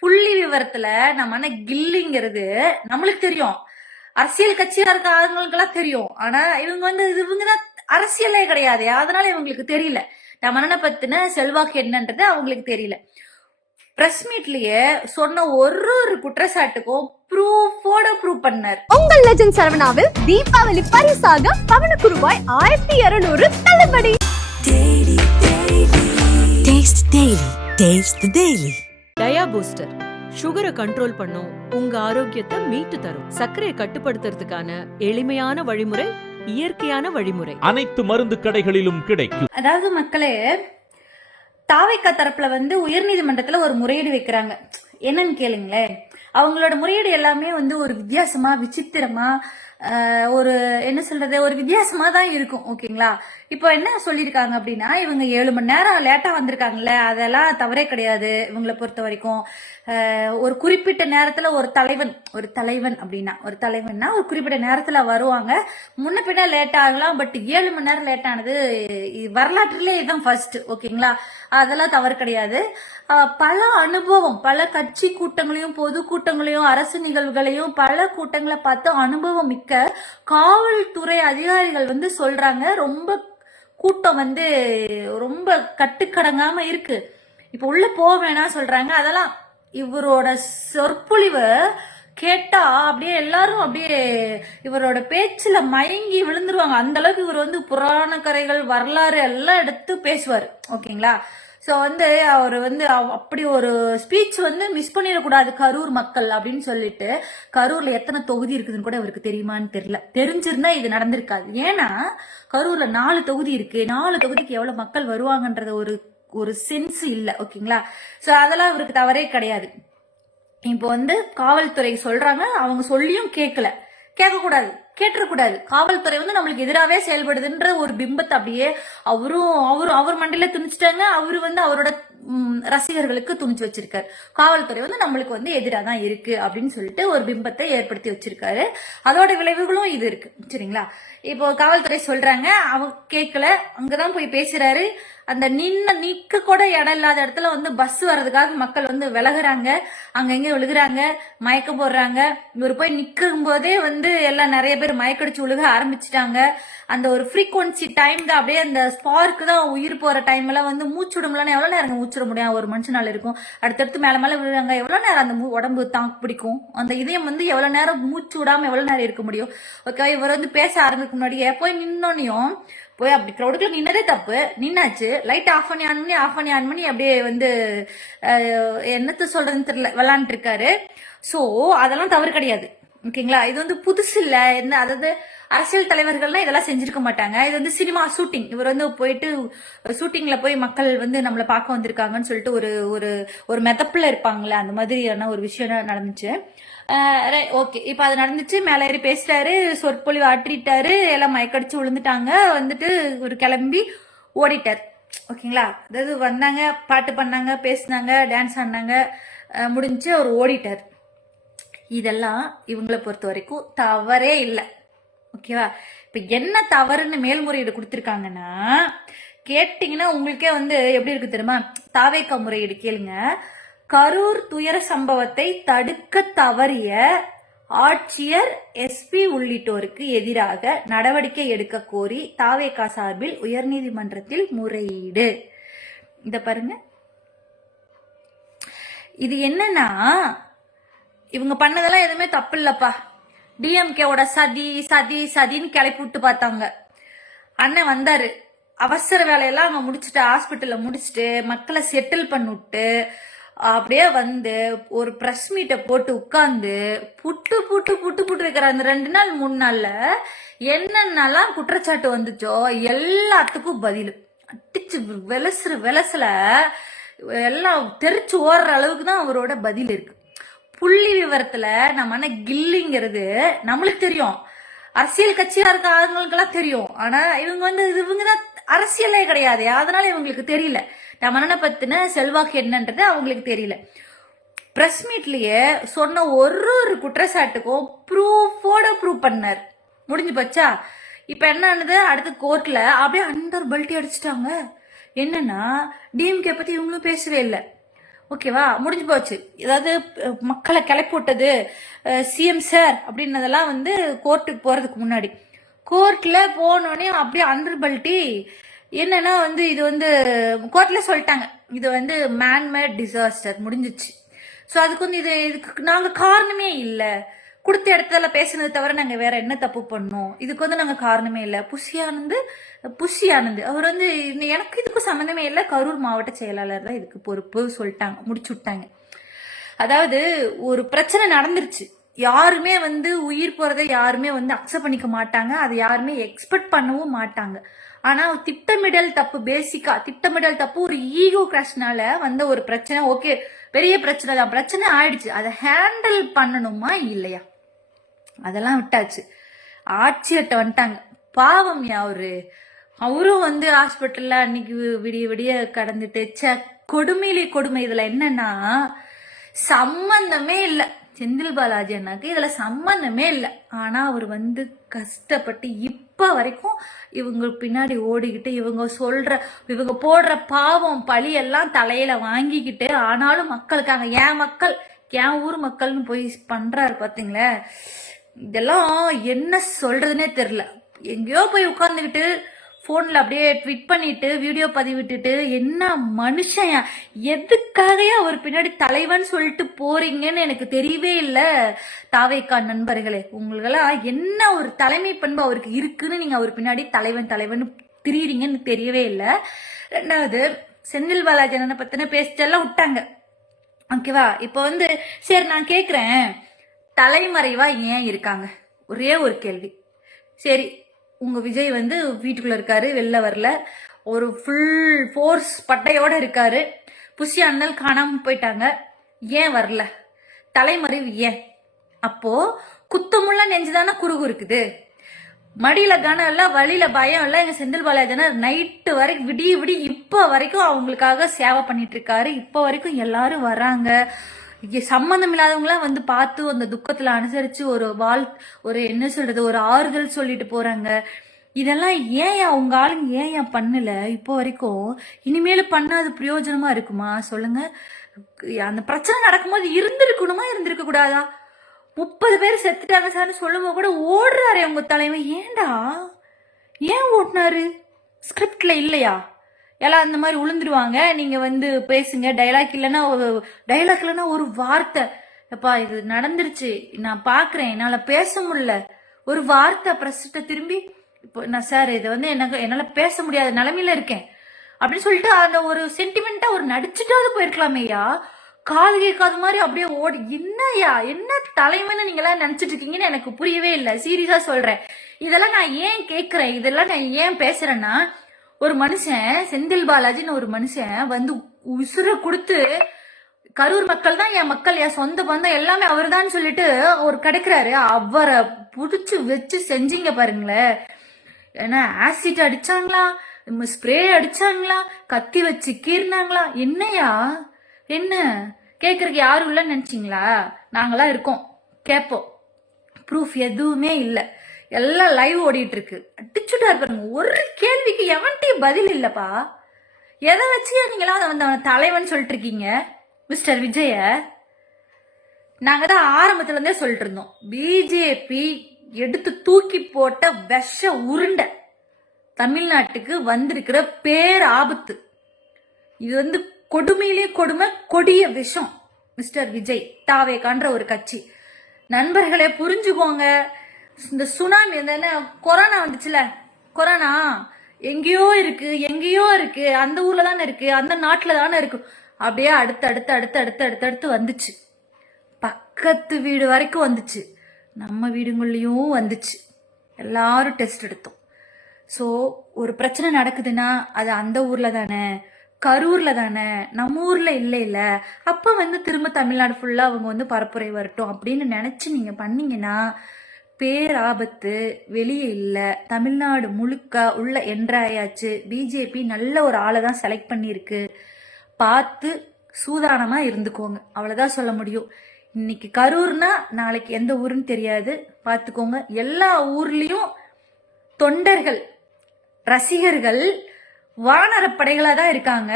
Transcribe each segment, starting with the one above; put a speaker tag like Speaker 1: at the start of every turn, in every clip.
Speaker 1: புள்ளி விவரத்துல நம்ம ஆனா கில்லிங்கிறது நம்மளுக்கு தெரியும். அரசியல் கட்சியா இருக்க ஆளுங்களுக்கெல்லாம் தெரியும். ஆனா இவங்க வந்து இவங்க தான் அரசியலே கிடையாது. அதனால இவங்களுக்கு தெரியல. நம்ம அண்ணனை பத்தின செல்வாக்கு என்னன்றது அவங்களுக்கு தெரியல. பிரஸ் மீட்லயே சொன்ன ஒரு ஒரு குற்றச்சாட்டுக்கும் ப்ரூஃபோட ப்ரூவ் பண்ணார்.
Speaker 2: உங்கள் லெஜண்ட் சரவணாவில் தீபாவளி பரிசாக பவனுக்கு ரூபாய் ஆயிரத்தி இருநூறு தள்ளுபடி.
Speaker 3: Taste
Speaker 4: டயா பூஸ்டர் சுகரை கண்ட்ரோல் பண்ணும். உங்க ஆரோக்கியத்தை மீட்டு தரும். சர்க்கரையை கட்டுப்படுத்துறதுக்கான எளிமையான வழிமுறை இயற்கையான வழிமுறை.
Speaker 5: அனைத்து மருந்து கடைகளிலும் கிடைக்கும்.
Speaker 1: அதாவது மக்களே தாவைக்கா தரப்புல வந்து உயர்நீதிமன்றத்துல ஒரு முறையீடு வைக்கிறாங்க. என்னன்னு கேளுங்களேன். அவங்களோட முறையீடு எல்லாமே வந்து ஒரு வித்தியாசமா விசித்திரமா ஒரு என்ன சொல்றது ஒரு வித்தியாசமா தான் இருக்கும் ஓகேங்களா? இப்போ என்ன சொல்லியிருக்காங்க அப்படின்னா இவங்க ஏழு மணி நேரம் லேட்டா வந்திருக்காங்கல்ல அதெல்லாம் தவறே கிடையாது. இவங்களை பொறுத்த வரைக்கும் ஒரு குறிப்பிட்ட நேரத்துல ஒரு தலைவன் ஒரு தலைவன் அப்படின்னா ஒரு தலைவன்னா ஒரு குறிப்பிட்ட நேரத்துல வருவாங்க. முன்ன பின்ன லேட் ஆகலாம் பட் ஏழு மணி நேரம் லேட் ஆனது வரலாற்றிலே இதுதான் ஃபர்ஸ்ட் ஓகேங்களா? அதெல்லாம் தவறு கிடையாது. பல அனுபவம் பல கட்சி கூட்டங்களையும் பொது கூட்டங்களையும் அரசு நிகழ்வுகளையும் பல கூட்டங்களை பார்த்து அனுபவம் மிக்க காவல்துறை அதிகாரிகள் வந்து சொல்றாங்க ரொம்ப கூட்டம் வந்து ரொம்ப கட்டுக்கடங்காம இருக்கு. இப்போ உள்ள போக வேணாம் சொல்றாங்க. அதெல்லாம் இவரோட சொற்பொழிவு கேட்டா அப்படியே எல்லாரும் அப்படியே இவரோட பேச்சுல மயங்கி விழுந்துருவாங்க. அந்த அளவுக்கு இவர் வந்து புராண கதைகள் வரலாறு எல்லாம் எடுத்து பேசுவார். ஓகேங்களா? ஸோ வந்து அவர் வந்து அவ்- அப்படி ஒரு ஸ்பீச் வந்து மிஸ் பண்ணிடக்கூடாது கரூர் மக்கள் அப்படின்னு சொல்லிட்டு கரூர்ல எத்தனை தொகுதி இருக்குதுன்னு கூட அவருக்கு தெரியுமான்னு தெரியல. தெரிஞ்சிருந்தா இது நடந்திருக்காது. ஏன்னா கரூர்ல நாலு தொகுதி இருக்கு. நாலு தொகுதிக்கு எவ்வளவு மக்கள் வருவாங்கன்றத ஒரு ஒரு சென்ஸ் இல்லை. ஓகேங்களா? ஸோ அதெல்லாம் அவருக்கு தவறே கிடையாது. இப்போ வந்து காவல்துறை சொல்றாங்க அவங்க சொல்லியும் கேட்கல கேட்கக்கூடாது கேட்டுறக்கூடாது காவல்துறை வந்து நம்மளுக்கு எதிராகவே செயல்படுதுன்ற ஒரு பிம்பத்தை அப்படியே அவரும் அவரும் அவர் மண்டையில துணிச்சிட்டாங்க. அவரு வந்து அவரோட ரசிகர்களுக்கு துணிச்சு வச்சிருக்காரு. காவல்துறை வந்து நம்மளுக்கு வந்து எதிராக தான் இருக்கு அப்படின்னு சொல்லிட்டு ஒரு பிம்பத்தை ஏற்படுத்தி வச்சிருக்காரு. அதோட விளைவுகளும் இது இருக்கு. சரிங்களா? இப்போ காவல்துறை சொல்றாங்க. அவங்க கேட்கல அங்கதான் போய் பேசுறாரு. அந்த நின்ன நிக்க கூட இடம் இல்லாத இடத்துல வந்து பஸ் வர்றதுக்காக மக்கள் வந்து விலகுறாங்க. அங்க எங்க விழுகுறாங்க. மயக்கம் போடுறாங்க. இவர் போய் நிற்கும் போதே வந்து எல்லாம் நிறைய பேர் மயக்கடிச்சு விழுக ஆரம்பிச்சிட்டாங்க. அந்த ஒரு ஃப்ரீக்வன்சி டைம் தான் அப்படியே அந்த ஸ்பார்க்கு தான் உயிர் போற டைம்ல வந்து மூச்சு விடும்லாம் எவ்வளவு நேரம் மூச்சு விட முடியும்? ஒரு மனுஷனால இருக்கும். அடுத்தடுத்து மேல மேல விழுறாங்க எவ்வளவு நேரம் அந்த உடம்பு தாக்கு பிடிக்கும்? அந்த இதயம் வந்து எவ்வளவு நேரம் மூச்சு விடாம எவ்வளவு நேரம் இருக்க முடியும்? ஓகே இவர் வந்து பேச ஆரம்பிக்க முன்னாடியே போய் நின்னோனையும் போய் அப்படி க்ரௌடுக்குள்ள நின்னதே தப்பு. நின்னாச்சு. லைட் ஆஃப் பண்ணி ஆன் பண்ணி ஆஃப் பண்ணி ஆன் பண்ணி அப்படியே வந்து என்னத்த சொல்றதுன்னு தெரியல. விளாண்டுருக்காரு ஸோ அதெல்லாம் தவறு கிடையாது. ஓகேங்களா இது வந்து புதுசு இல்லை. என்ன அதாவது அரசியல் தலைவர்கள்லாம் இதெல்லாம் செஞ்சிருக்க மாட்டாங்க. இது வந்து சினிமா ஷூட்டிங். இவர் வந்து போயிட்டு ஷூட்டிங்ல போய் மக்கள் வந்து நம்மளை பார்க்க வந்திருக்காங்கன்னு சொல்லிட்டு ஒரு ஒரு ஒரு மெதப்புல இருப்பாங்களே அந்த மாதிரியான ஒரு விஷயம் நடந்துச்சு. ஓகே. இப்போ அது நடந்துச்சு. மேலே ஏறி பேசிட்டாரு. சொற்பொழிவு ஆற்றிட்டாரு. எல்லாம் மயக்கடிச்சு விழுந்துட்டாங்க. வந்துட்டு ஒரு கிளம்பி ஓடிட்டார். ஓகேங்களா? அதாவது வந்தாங்க பாட்டு பண்ணாங்க பேசினாங்க டான்ஸ் ஆடினாங்க. முடிஞ்சு அவர் ஓடிட்டார். இதெல்லாம் இவங்களை பொறுத்த வரைக்கும் தவறே இல்லை. ஓகேவா? இப்போ என்ன தவறுன்னு மேல்முறையீடு கொடுத்துருக்காங்கன்னா கேட்டிங்கன்னா உங்களுக்கே வந்து எப்படி இருக்கு தெரியுமா? தாவேக்கா முறையீடு கேளுங்க. கரூர் துயர சம்பவத்தை தடுக்க தவறிய ஆட்சியர் எஸ்பி உள்ளிட்டோருக்கு எதிராக நடவடிக்கை எடுக்க கோரி தாவேக்கா சார்பில் உயர்நீதிமன்றத்தில் முறையீடு. இத பாருங்க. இது என்னன்னா இவங்க பண்ணதெல்லாம் எதுவுமே தப்பு இல்லப்பா டிஎம்கேவோட சதி சதி சதின்னு கிளப்பி விட்டு பார்த்தாங்க. அண்ணன் வந்தாரு. அவசர வேலையெல்லாம் அவங்க முடிச்சுட்டு ஹாஸ்பிட்டலில் முடிச்சுட்டு மக்களை செட்டில் பண்ணிவிட்டு அப்படியே வந்து ஒரு ப்ரெஸ் மீட்டை போட்டு உட்காந்து புட்டு புட்டு புட்டு புட்டு வைக்கிற அந்த ரெண்டு நாள் மூணு நாளில் என்னென்னலாம் குற்றச்சாட்டு வந்துச்சோ எல்லாத்துக்கும் பதில். அடிச்சு விலசுற விலசுல எல்லாம் தெரிச்சு ஓடுற அளவுக்கு தான் அவரோட பதில் இருக்கு. புள்ளி விவரத்துல நம்ம என்ன கில்லிங்கிறது நம்மளுக்கு தெரியும். அரசியல் கட்சியா இருக்க ஆளுங்களுக்கெல்லாம் தெரியும். ஆனா இவங்க வந்து இவங்க தான் அரசியலே கிடையாது. அதனால இவங்களுக்கு தெரியல. நம்ம அண்ணனை பத்தின செல்வாக்கு என்னன்றது அவங்களுக்கு தெரியல. பிரஸ் மீட்லயே சொன்ன ஒரு ஒரு குற்றச்சாட்டுக்கும் ப்ரூஃபோட ப்ரூவ் பண்ணார். முடிஞ்சு போச்சா? இப்ப என்ன ஆனது? அடுத்து கோர்ட்ல அப்படியே அண்டர் பல்ட்டி அடிச்சிட்டாங்க. என்னன்னா டிஎம்கே பத்தி இவங்களும் பேசவே இல்லை. ஓகேவா? முடிஞ்சு போச்சு. ஏதாவது மக்களை கிளப்பி விட்டது சிஎம் சார் அப்படின்னதெல்லாம் வந்து கோர்ட்டுக்கு போகிறதுக்கு முன்னாடி. கோர்ட்டில் போனோடனே அப்படியே அண்டர்பல்ட்டி என்னன்னா வந்து இது வந்து கோர்ட்டில் சொல்லிட்டாங்க. இது வந்து மேன்மேட் டிசாஸ்டர் முடிஞ்சிச்சு. ஸோ அதுக்கு வந்து இது இதுக்கு நாங்கள் காரணமே இல்லை. கொடுத்த இடத்துல பேசுனது தவிர நாங்கள் வேற என்ன தப்பு பண்ணோம்? இதுக்கு வந்து நாங்கள் காரணமே இல்லை. புஷியானந்து புஷியானந்து அவர் வந்து எனக்கு இதுக்கு சம்மந்தமே இல்லை. கரூர் மாவட்ட செயலாளர் தான் இதுக்கு பொறுப்பு சொல்லிட்டாங்க முடிச்சு விட்டாங்க. அதாவது ஒரு பிரச்சனை நடந்துருச்சு. யாருமே வந்து உயிர் போறதை யாருமே வந்து அக்செப்ட் பண்ணிக்க மாட்டாங்க. அதை யாருமே எக்ஸ்பெக்ட் பண்ணவும் மாட்டாங்க. ஆனா திட்டமிடல் தப்பு பேசிக்கா திட்டமிடல் தப்பு ஒரு ஈகோ கிராஷ்னால வந்த ஒரு பிரச்சனை. ஓகே பெரிய பிரச்சனை தான். பிரச்சனை ஆயிடுச்சு. அதை ஹேண்டில் பண்ணணுமா? இல்லையா? அதெல்லாம் விட்டாச்சு. ஆட்சியர்கிட்ட வந்துட்டாங்க. பாவம் அவரு. அவரும் வந்து ஹாஸ்பிட்டல்ல அன்னைக்கு விடிய விடிய கடந்துட்டு ச கொடுமையிலே கொடுமை. இதுல என்னன்னா சம்பந்தமே இல்லை. செந்தில் பாலாஜி அண்ணாக்கு இதுல சம்பந்தமே இல்லை. ஆனா அவர் வந்து கஷ்டப்பட்டு இப்ப வரைக்கும் இவங்க பின்னாடி ஓடிக்கிட்டு இவங்க சொல்ற இவங்க போடுற பாவம் பழி எல்லாம் தலையில வாங்கிக்கிட்டு ஆனாலும் மக்களுக்காக என் மக்கள் என் ஊர் மக்கள்னு போய் பண்றாரு பாத்தீங்களா. இதெல்லாம் என்ன சொல்றதுனே தெரில எங்கேயோ போய் உட்காந்துக்கிட்டு ஃபோனில் அப்படியே ட்விட் பண்ணிட்டு வீடியோ பதிவிட்டுட்டு என்ன மனுஷன் எதுக்காகையா அவர் பின்னாடி தலைவன் சொல்லிட்டு போறீங்கன்னு எனக்கு தெரியவே இல்லை. தாவேக்கா நண்பர்களே உங்களுக்கெல்லாம் என்ன ஒரு தலைமை பண்பு அவருக்கு இருக்குன்னு நீங்கள் அவர் பின்னாடி தலைவன் தலைவன் திரியிறீங்கன்னு தெரியவே இல்லை. ரெண்டாவது செந்தில் பாலாஜி அண்ணனை பத்தின பேச்செல்லாம் விட்டாங்க. ஓகேவா? இப்போ வந்து சரி நான் கேட்குறேன் தலைமறைவா ஏன் இருக்காங்க? ஒரே ஒரு கேள்வி. சரி உங்க விஜய் வந்து வீட்டுக்குள்ள இருக்காரு வெளில வரல. ஒரு ஃபுல் ஃபோர்ஸ் பட்டையோட இருக்காரு. புஷி அண்ணல் காணாம போயிட்டாங்க. ஏன் வரல? தலைமறைவு ஏன்? அப்போ குத்தமுள்ள நெஞ்சுதானே குறுகு இருக்குது. மடியில கனம் எல்லாம் வழியில பயம் எல்லாம் எங்க செந்தில் பாலாஜனர் நைட்டு வரைக்கும் விடிய விடிய இப்போ வரைக்கும் அவங்களுக்காக சேவை பண்ணிட்டு இருக்காரு. இப்போ வரைக்கும் எல்லாரும் வராங்க. சம்மந்தம் இல்லாதவங்களாம் வந்து பார்த்து அந்த துக்கத்துல அனுசரிச்சு ஒரு வாழ் ஒரு என்ன சொல்றது ஒரு ஆறுதல் சொல்லிட்டு போறாங்க. இதெல்லாம் ஏன் உங்க ஆளுங்க ஏன் ஏன் பண்ணல? இப்போ வரைக்கும் இனிமேல் பண்ணாது பிரயோஜனமா இருக்குமா? சொல்லுங்க. அந்த பிரச்சனை நடக்கும்போது இருந்திருக்கணுமா? இருந்திருக்க கூடாதா? முப்பது பேர் செத்துட்டாங்க சார்னு சொல்லும்போது கூட ஓடுறாரு உங்க தலைவன் ஏன்டா? ஏன் ஓட்டினாரு? ஸ்கிரிப்ட்ல இல்லையா? எல்லாம் அந்த மாதிரி உளுந்துருவாங்க. நீங்க வந்து பேசுங்க. டைலாக் இல்லைன்னா டைலாக் இல்லைன்னா ஒரு வார்த்தை. எப்பா இது நடந்துருச்சு. நான் பாக்குறேன். என்னால பேச முடியல. ஒரு வார்த்தை பிரசிட்ட திரும்பி இப்போ நான் சார் இது வந்து எனக்கு என்னால பேச முடியாத நிலைமையில இருக்கேன். அப்படின்னு சொல்லிட்டு அந்த ஒரு சென்டிமெண்டா ஒரு நடிச்சுட்டாவது போயிருக்கலாமேயா காது கேட்காத மாதிரி அப்படியே ஓடி என்னய்யா என்ன தலைமைன்னு நீங்க எல்லாம் நினைச்சிட்டு இருக்கீங்கன்னு எனக்கு புரியவே இல்லை. சீரியஸா சொல்றேன். இதெல்லாம் நான் ஏன் கேக்குறேன்? இதெல்லாம் நான் ஏன் பேசுறேன்னா ஒரு மனுஷன் செந்தில் பாலாஜின்னு ஒரு மனுஷன் வந்து உசுர கொடுத்து கரூர் மக்கள் தான் என் மக்கள் என் சொந்த பந்தம் எல்லாமே அவர்தான் சொல்லிட்டு அவர் கிடைக்கிறாரு. அவரை புடிச்சு வச்சு செஞ்சீங்க பாருங்களேன். ஏன்னா ஆசிட் அடிச்சாங்களா? ஸ்ப்ரே அடிச்சாங்களா? கத்தி வச்சு கீறினாங்களா? என்னையா? என்ன? கேட்கறதுக்கு யாரும் இல்லைன்னு நினைச்சிங்களா? நாங்களாம் இருக்கோம். கேட்போம். ப்ரூஃப் எதுவுமே இல்லை. எல்லாம் லைவ் ஓடிட்டு இருக்கு அடிச்சுட்டா இருப்பாருங்க ஒரு கேள்விக்கு எவன்ட்டையும் பதில் இல்லப்பா. எதை வச்சு நீங்களா அதை வந்து அவன் தலைவன் சொல்லிட்டு இருக்கீங்க மிஸ்டர் விஜய. நாங்க தான் ஆரம்பத்துல இருந்தே சொல்லிட்டு இருந்தோம் பிஜேபி எடுத்து தூக்கி போட்ட விஷ உருண்டை. தமிழ்நாட்டுக்கு வந்திருக்கிற பேர் ஆபத்து இது வந்து கொடுமையிலே கொடுமை கொடிய விஷம் மிஸ்டர் விஜய். தாவே காண்ற ஒரு கட்சி. நண்பர்களே புரிஞ்சுக்கோங்க. இந்த சுனாமி என்ன கொரோனா வந்துச்சுல? கொரோனா? எங்கேயோ இருக்கு எங்கேயோ இருக்கு அந்த ஊர்ல தானே இருக்கு அந்த நாட்டுல தானே இருக்கு. அப்படியே அடுத்து அடுத்து அடுத்து அடுத்து அடுத்து அடுத்து வந்துச்சு. பக்கத்து வீடு வரைக்கும் வந்துச்சு. நம்ம வீடுங்கள்லயும் வந்துச்சு. எல்லாரும் டெஸ்ட் எடுத்தோம். ஸோ ஒரு பிரச்சனை நடக்குதுன்னா அது அந்த ஊர்ல தானே கரூர்ல தானே நம்ம ஊர்ல இல்லை இல்லை அப்போ வந்து திரும்ப தமிழ்நாடு ஃபுல்லா அவங்க வந்து பரப்புரை வரட்டும் அப்படின்னு நினைச்சு நீங்க பண்ணீங்கன்னா பேராபத்து வெளியே இல்லை. தமிழ்நாடு முழுக்க உள்ள என்றாயாச்சு. பிஜேபி நல்ல ஒரு ஆளை தான் செலக்ட் பண்ணியிருக்கு. பார்த்து சூதானமாக இருந்துக்கோங்க. அவ்வளோதான் சொல்ல முடியும். இன்னைக்கு கரூர்னா நாளைக்கு எந்த ஊருன்னு தெரியாது. பார்த்துக்கோங்க. எல்லா ஊர்லேயும் தொண்டர்கள் ரசிகர்கள் வானரப்படைகளாக தான் இருக்காங்க.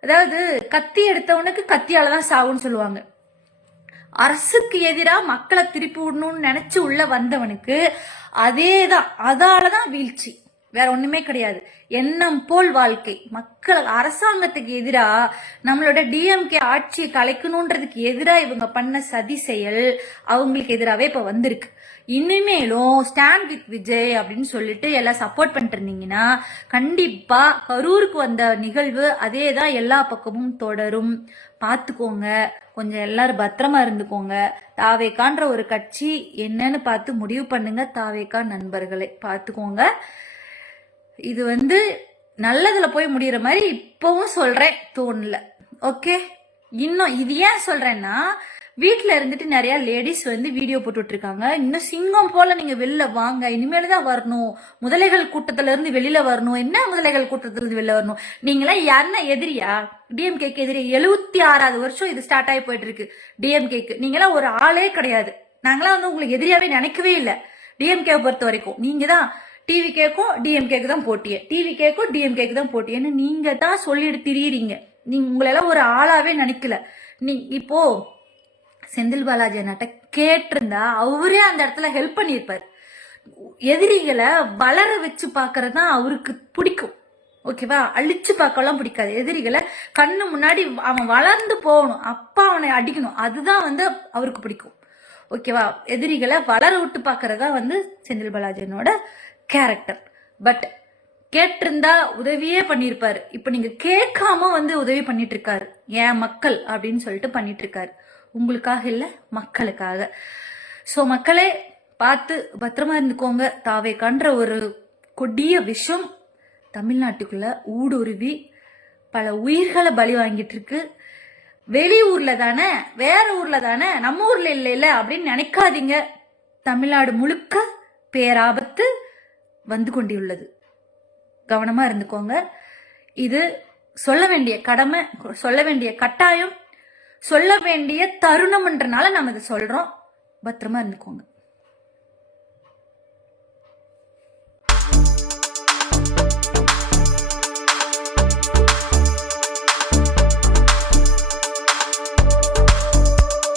Speaker 1: அதாவது கத்தி எடுத்தவனுக்கு கத்தியால தான் சாவுன்னு சொல்லுவாங்க. அரசுக்கு எதிரா மக்களை திருப்பி விடணும்னு நினைச்சு உள்ள வந்தவனுக்கு அதே அதேதான். அதாலதான் வீழ்ச்சி. வேற ஒண்ணுமே கிடையாது. எண்ணம் போல் வாழ்க்கை. மக்கள் அரசாங்கத்துக்கு எதிராக நம்மளோட டிஎம்கே ஆட்சியை கலைக்கணுன்றதுக்கு எதிராக இவங்க பண்ண சதி செயல் அவங்களுக்கு எதிராகவே இப்போ வந்திருக்கு. இனிமேலும் ஸ்டாண்ட் வித் விஜய் அப்படின்னு சொல்லிட்டு எல்லாம் சப்போர்ட் பண்ணிட்டு இருந்தீங்கன்னா கண்டிப்பா கரூருக்கு வந்த நிகழ்வு அதே தான் எல்லா பக்கமும் தொடரும். பார்த்துக்கோங்க. கொஞ்சம் எல்லாரும் பத்திரமா இருந்துக்கோங்க. தாவேக்கான்ற ஒரு கட்சி என்னன்னு பார்த்து முடிவு பண்ணுங்க தாவேக்கா நண்பர்களை. பார்த்துக்கோங்க. இது வந்து நல்லதுல போய் முடிகிற மாதிரி இப்பவும் சொல்றேன் தோணல. ஓகே இன்னும் இது ஏன் சொல்றேன்னா வீட்டில் இருந்துட்டு நிறைய லேடிஸ் வந்து வீடியோ போட்டுட்டு இருக்காங்க இன்னும் சிங்கம் போல நீங்க வெளில வாங்க. இனிமேல் தான் வரணும். முதலைகள் கூட்டத்துல இருந்து வெளியில வரணும். என்ன முதலைகள் கூட்டத்துல இருந்து வெளில வரணும்? நீங்களாம் யாருன்னா எதிரியா? டிஎம்கேக்கு எதிரி எழுபத்தி ஆறாவது வருஷம் இது ஸ்டார்ட் ஆகி போயிட்டு இருக்கு டிஎம்கேக்கு நீங்களாம் ஒரு ஆளே கிடையாது. நாங்களாம் வந்து உங்களுக்கு எதிரியாவே நினைக்கவே இல்லை. டிஎம்கேவை பொறுத்த வரைக்கும். நீங்க தான் டிவி கேக்கும் டிஎம்கேக்கு தான் போட்டியே. டிவி கேக்கும் டிஎம்கேக்கு தான் போட்டியேன்னு நீங்க தான் சொல்லிட்டு திரியுறீங்க நீங்க உங்களெல்லாம் ஒரு ஆளாவே நினைக்கல. நீ இப்போ செந்தில் பாலாஜி அண்ணாட்ட கேட்டிருந்தா அவரே அந்த இடத்துல ஹெல்ப் பண்ணியிருப்பார். எதிரிகளை வளர வச்சு பாக்குறது தான் அவருக்கு பிடிக்கும். ஓகேவா? அழிச்சு பார்க்கலாம் பிடிக்காது. எதிரிகளை கண்ணு முன்னாடி அவன் வளர்ந்து போகணும். அப்பா அவனை அடிக்கணும். அதுதான் வந்து அவருக்கு பிடிக்கும். ஓகேவா? எதிரிகளை வளர விட்டு பார்க்கறதா வந்து செந்தில் பாலாஜியனோட கேரக்டர் பட் கேட்டிருந்தா உதவியே பண்ணியிருப்பாரு. இப்போ நீங்க கேட்காம வந்து உதவி பண்ணிட்டு இருக்காரு ஏன் மக்கள் அப்படின்னு சொல்லிட்டு பண்ணிட்டு இருக்காரு உங்களுக்காக இல்லை மக்களுக்காக. ஸோ மக்களே பார்த்து பத்திரமா இருந்துக்கோங்க. தாவே கன்ற ஒரு கொடிய விஷம் தமிழ்நாட்டுக்குள்ள ஊடுருவி பல உயிர்களை பலி வாங்கிட்டு இருக்கு வெளியூர்ல தானே வேற ஊர்ல தானே நம்ம ஊர்ல இல்லை இல்லை அப்படின்னு நினைக்காதீங்க. தமிழ்நாடு முழுக்க பேராபத்து வந்து கொண்டுள்ளது கவனமா இருந்துக்கோங்க. இது சொல்ல வேண்டிய கடமை சொல்ல வேண்டிய கட்டாயம் சொல்ல வேண்டிய தருணம்ன்றனால நம்ம இதை சொல்றோம். பத்திரமா இருந்துக்கோங்க.